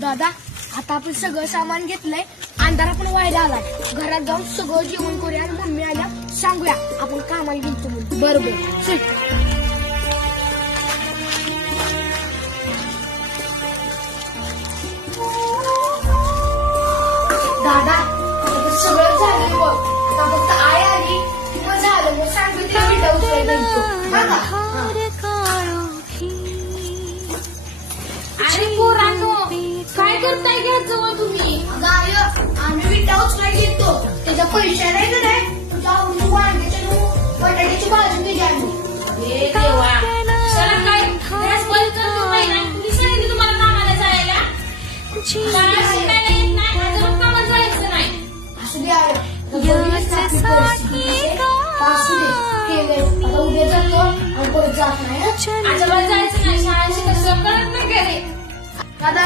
दादा आता आपण सगळं सामान घेतलंय, अंधारा पण व्हायला आलाय. घरात जाऊन सगळं जेवण करूया आणि मम्मी आल्या सांगूया आपण कामाला गेलतो म्हणून. बरोबर चल. दादा आता सगळं झालं बघ. आता फक्त आई आली की मग झालं. मग सांगू तिला विटा उचलायला गेलतो. अरे पोरांनो, काय करताय घ्यायचं तुम्ही? गाय आम्ही विटा उचलायला गेलतो. त्याच्या पैसे नाही का नाही तुझ्या आवडीची वांग्याची बटाट्याची भाजी दिली आम्ही. अरे देवा, चला काय गॅस बंद करतो पहिला. तुम्ही सांगितलं तुम्हाला कामाला जायला. मला शिकायला येत नाही, अजून कामाला जायचं नाही. असू दे आलं असू दे केलंय. आता उद्या जातो आणि परत जात नाही. अजिबात जायचं नाही. शाळा शिकायचं कळत नाही का रे? दादा